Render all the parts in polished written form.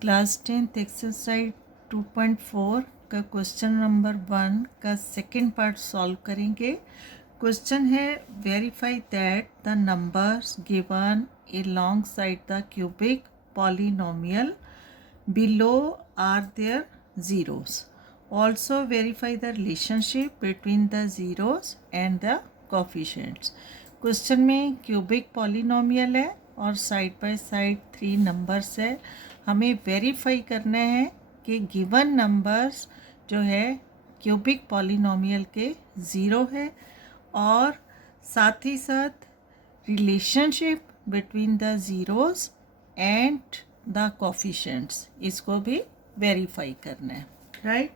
Class 10th exercise 2.4 का question number 1 का second part solve करेंगे। क्वेश्चन है verify that the numbers given alongside the cubic polynomial below are their zeros. Also verify the relationship between the zeros and the coefficients. Question में cubic polynomial है और side by side 3 numbers है। हमें verify करना है कि given numbers जो है क्यूबिक पॉलिनोमियल के ज़ीरो है और साथ ही साथ relationship between the zeros and the coefficients, इसको भी वेरीफाई करना है, राइट।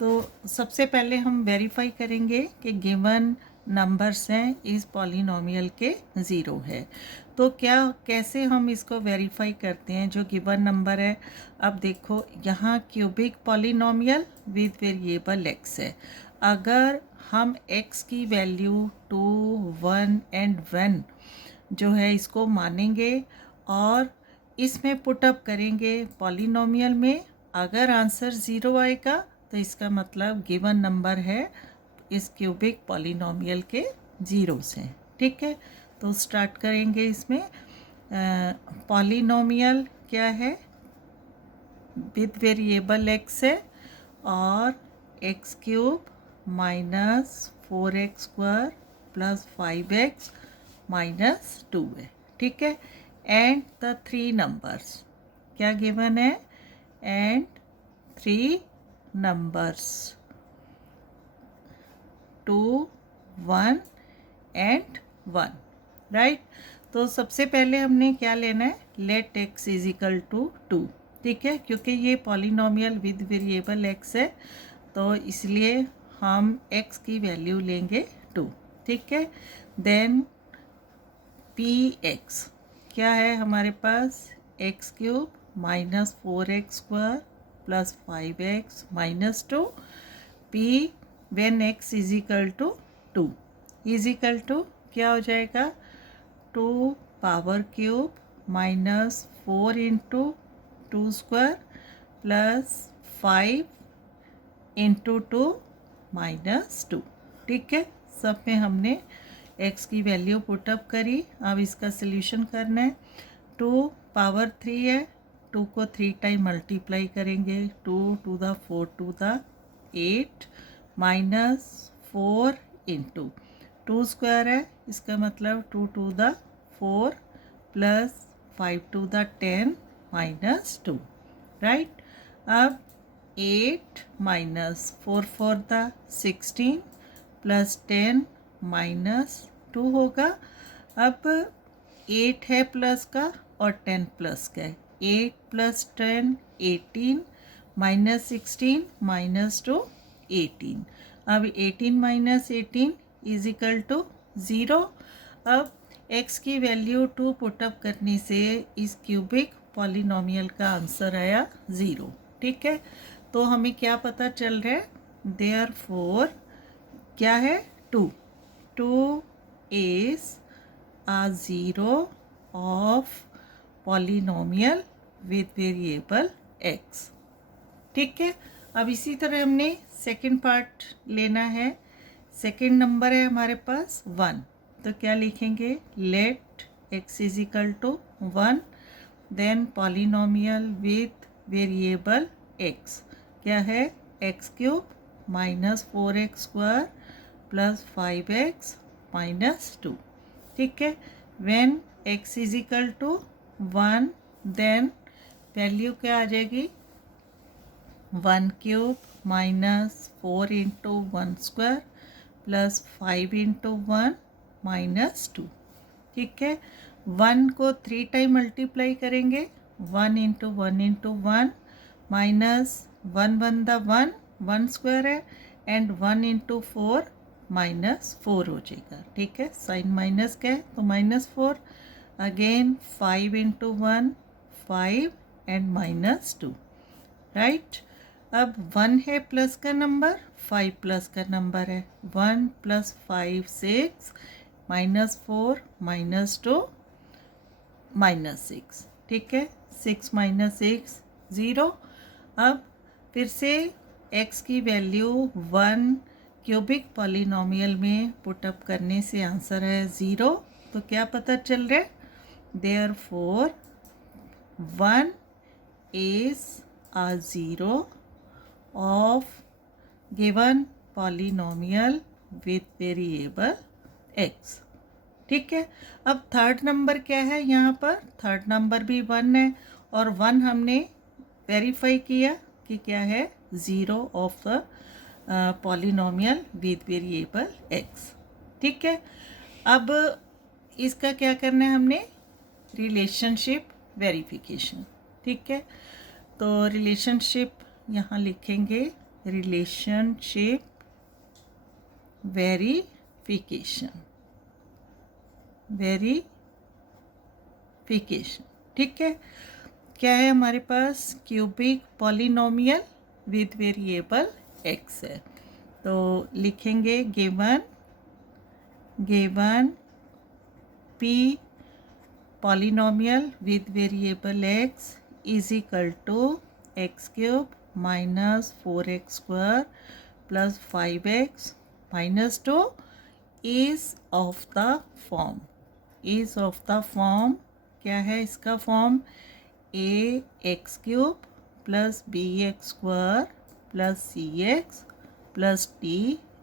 तो सबसे पहले हम वेरीफाई करेंगे कि गिवन नंबर्स हैं इस पॉलिनोमियल के ज़ीरो है। तो क्या कैसे हम इसको वेरीफाई करते हैं जो गिवन नंबर है। अब देखो यहाँ cubic polynomial with variable x है। अगर हम एक्स की वैल्यू 2, 1 एंड 1 जो है इसको मानेंगे और इसमें पुटअप करेंगे पॉलिनोमियल में, अगर आंसर ज़ीरो आएगा तो इसका मतलब गिवन नंबर है इस क्यूबिक पॉलिनोमियल के ज़ीरोस हैं, ठीक है। तो स्टार्ट करेंगे इसमें। पॉलिनोमियल क्या है, विद वेरिएबल एक्स है और x cube minus 4x square plus 5x minus 2 है, ठीक है। एंड द 3 नंबर्स क्या गिवन है, एंड 3 नंबर्स 2, 1 एंड 1, राइट। तो सबसे पहले हमने क्या लेना है, let x is equal to 2, ठीक है, क्योंकि ये पॉलिनोमियल विद वेरिएबल x है तो इसलिए हम x की वैल्यू लेंगे 2, ठीक है। देन px क्या है हमारे पास, x cube minus 4x square plus 5x minus 2, p when x is equal to 2 is equal to क्या हो जाएगा, 2 power cube minus 4 into 2 square plus 5 into 2 minus 2, ठीक है। सब में हमने x की वैल्यू पुटअप करी। अब इसका सल्यूशन करना है। 2 पावर 3 है, 2 को 3 टाइम मल्टीप्लाई करेंगे, 2 to the 4 to the 8 minus 4 into 2 square है, इसका मतलब 2 to the 4 plus 5 to the 10 minus 2, right. अब 8 minus 4 for the 16 plus 10 minus 2 होगा। अब 8 है प्लस का और 10 प्लस का है, 8 प्लस 10 18 माइनस 16 माइनस 2 18। अब 18 माइनस 18 इज इक्वल टू 0। अब x की वैल्यू 2 पुटअप करने से इस क्यूबिक पॉलिनोमियल का आंसर आया 0, ठीक है। तो हमें क्या पता चल रहा है, देयरफॉर क्या है, 2 is a zero of polynomial with variable x, ठीक है। अब इसी तरह हमने सेकंड पार्ट लेना है। सेकंड नंबर है हमारे पास 1, तो क्या लिखेंगे, let x is equal to 1, then polynomial with variable x क्या है, x cube minus 4x square plus 5x minus 2, ठीक है। When x is equal to 1 then value क्या आ जाएगी, 1 cube minus 4 into 1 square plus 5 into 1 minus 2, ठीक है। 1 को 3 टाइम मल्टीप्लाई करेंगे, 1 into 1 into 1 minus 1 1 the 1 1 square है एंड 1 इंटू 4 माइनस 4 हो जाएगा, ठीक है। साइन माइनस का है तो minus 4, again 5 into 1 5 and minus 2, right. अब 1 है प्लस का नंबर, 5 प्लस का नंबर है, 1 प्लस 5 6 माइनस 4 माइनस 2 माइनस 6, ठीक है। 6 माइनस 6 0। अब फिर से x की वैल्यू 1 क्यूबिक पॉलिनोमियल में पुटअप करने से आंसर है 0। तो क्या पता चल रहा है, therefore 1 is a zero of given polynomial with variable x। ठीक है, अब थर्ड नंबर क्या है, यहाँ पर थर्ड नंबर भी 1 है और 1 हमने वेरीफाई किया कि क्या है, zero of the polynomial with variable x। ठीक है, अब इसका क्या करना है, हमने रिलेशनशिप वेरिफिकेशन। ठीक है, तो रिलेशनशिप यहाँ लिखेंगे, रिलेशनशिप वेरिफिकेशन, वेरिफिकेशन। ठीक है, क्या है हमारे पास, cubic polynomial with variable x है। तो लिखेंगे given p polynomial with variable x is equal to x cube minus 4x square plus 5x minus 2 is of the form, is of the form, क्या है इसका form, a x cube plus b x square plus c x plus d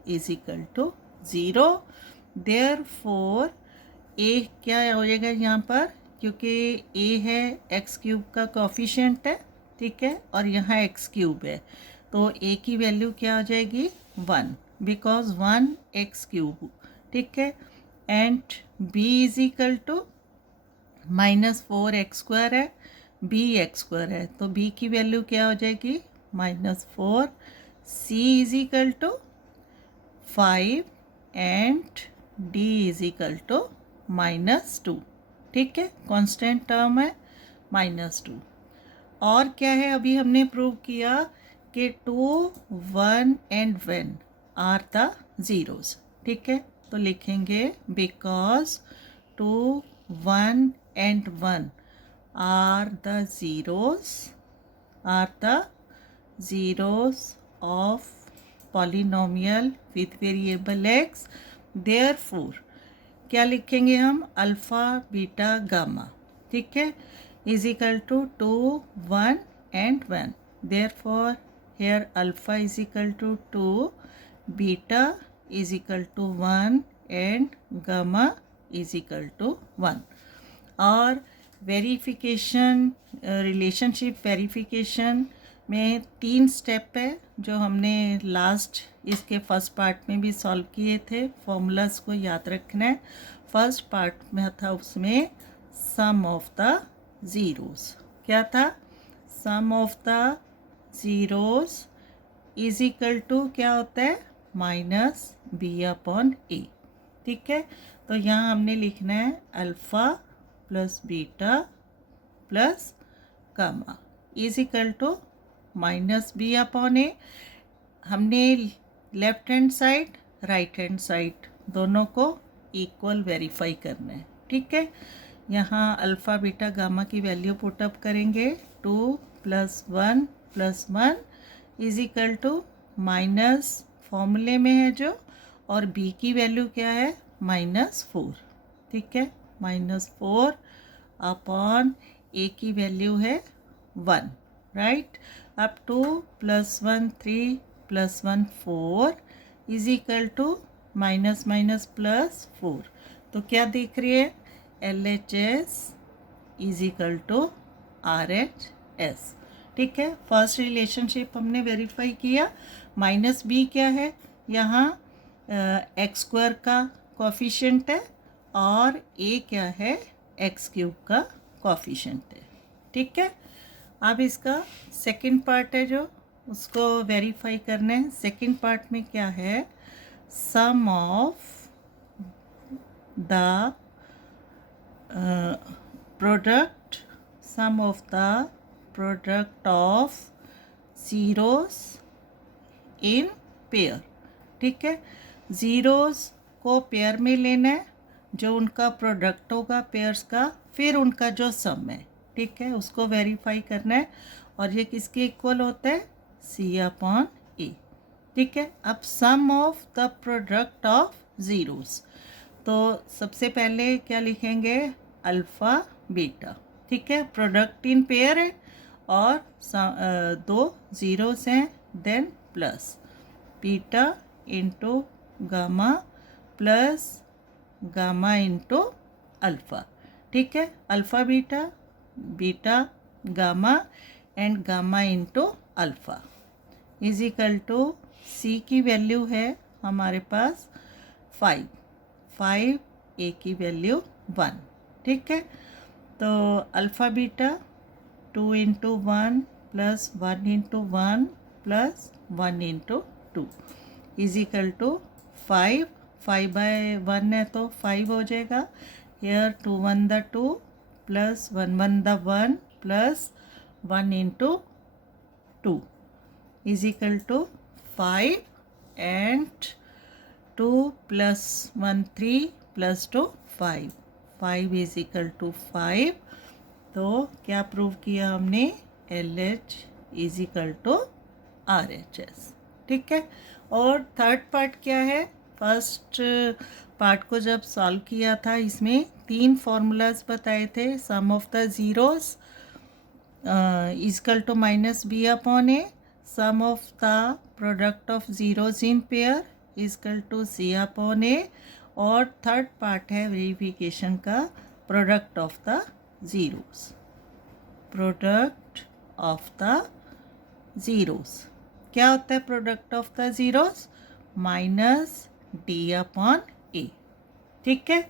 is equal to 0। Therefore a क्या हो जाएगा यहाँ पर, क्योंकि a है एक्स क्यूब का कोफिशिएंट है। ठीक है, और यहाँ एक्स क्यूब है, तो a की वैल्यू क्या हो जाएगी, 1, बिकॉज 1 एक्स क्यूब। ठीक है, and b is equal to minus 4 x square है, b एक्स स्क्वायर है, तो b की वैल्यू क्या हो जाएगी, -4। c is equal to 5 and d is equal to -2। ठीक है, कांस्टेंट टर्म है -2। और क्या है, अभी हमने प्रूव किया कि 2, 1 एंड 1 आर द ज़ीरोज़। ठीक है, तो लिखेंगे because 2, 1 and 1 are the zeros, are the zeros of polynomial with variable x। Therefore क्या लिखेंगे हम, अल्फ़ा बीटा गामा। ठीक है, is equal to 2, 1 and 1। Therefore here alpha is equal to 2, beta is equal to 1 and gamma is equal to 1। और verification, relationship verification में 3 step है जो हमने लास्ट इसके फर्स्ट पार्ट में भी सॉल्व किए थे। फॉर्मूलाज को याद रखना है। फर्स्ट पार्ट में था उसमें सम ऑफ द ज़ीरोज़, क्या था, sum of the zeros is equal to क्या होता है, -b/a। ठीक है, तो यहाँ हमने लिखना है alpha plus beta plus gamma is equal to -b/a। हमने left hand side right hand side दोनों को इक्वल वेरीफाई करना है। ठीक है, यहाँ अल्फ़ा बीटा गामा की वैल्यू पुटअप करेंगे, 2 + 1 + 1 इज इक्वल टू माइनस फॉर्मूले में है जो, और b की वैल्यू क्या है, -4। ठीक है, -4 अपॉन a की वैल्यू है 1, राइट। अब 2 + 1 3 + 1 4 इज इक्वल टू -- तो क्या दिख रही है, LHS is equal to RHS। ठीक है, फर्स्ट रिलेशनशिप हमने वेरीफाई किया। -b क्या है, यहाँ एक्स स्क्वायर का कोफिशिएंट है और a क्या है, एक्स क्यूब का कोफिशिएंट है। ठीक है, अब इसका सेकंड पार्ट है जो उसको वेरीफाई करना है। सेकंड पार्ट में क्या है, sum of the product, sum of the product of zeros in pair. ठीक है, ज़ीरोज़ को पेयर में लेना है, जो उनका प्रोडक्ट होगा पेयर्स का, फिर उनका जो सम है। ठीक है, उसको वेरीफाई करना है। और ये किसके इक्वल होता है, सी अपॉन ए। ठीक है, अब sum of the product of zeros, तो सबसे पहले क्या लिखेंगे, अल्फ़ा बीटा। ठीक है, प्रोडक्ट इन पेयर है और दो ज़ीरोस हैं, then plus beta into gamma plus gamma into alpha. ठीक है, alpha beta, beta gamma and gamma into alpha is equal to c की वैल्यू है हमारे पास 5, 5 ए की वैल्यू 1। ठीक है, तो alpha beta 2 into 1 plus 1 into 1 plus 1 into 2 is equal to 5, 5 by 1 है तो 5 हो जाएगा। Here 2 1 the 2 plus 1 1 the 1 plus 1 into 2 is equal to 5 and 2 plus 1 3 plus 2 5, 5 is equal to 5। तो क्या प्रूव किया हमने, LH is equal to RHS। ठीक है, और थर्ड पार्ट क्या है, फर्स्ट पार्ट को जब सॉल्व किया था इसमें 3 फॉर्मूलाज बताए थे, sum of the zeros is equal to minus b upon a, sum of the product of zeros in pair is equal to c upon a, और थर्ड पार्ट है verification का, product of the zeros, product of the zeros क्या होता है, product of the zeros minus d upon a. ठीक है,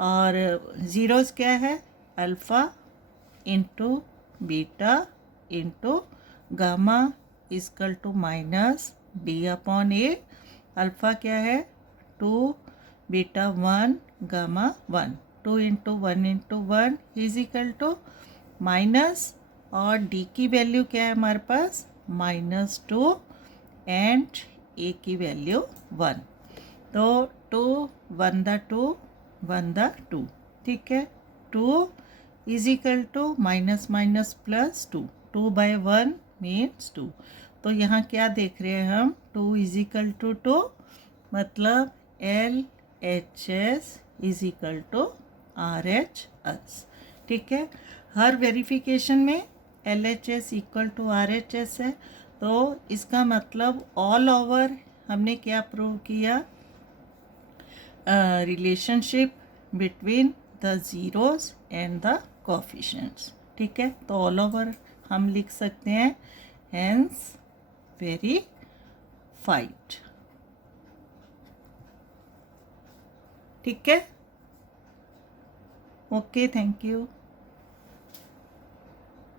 और zeros क्या है, alpha into beta into gamma is equal to minus d upon a. Alpha क्या है, 2 beta 1 gamma 1, 2 into 1 into 1 is equal to minus, और डी की वैल्यू क्या है हमारे पास, -2 एंड ए की वैल्यू 1। तो 2 1 द 2 1 द 2। ठीक है, 2 is equal to minus minus plus 2, 2 by 1 means 2। तो यहाँ क्या देख रहे हैं हम, 2 इज इक्वल टू 2, मतलब LHS is equal to RHS। ठीक है, हर वेरिफिकेशन में LHS इक्वल टू RHS है, तो इसका मतलब ऑल ओवर हमने क्या प्रूव किया, relationship between the zeros and the coefficients. ठीक है, तो ऑल ओवर हम लिख सकते हैं हेंस वेरीफाइड। ठीक है, ओके, थैंक यू।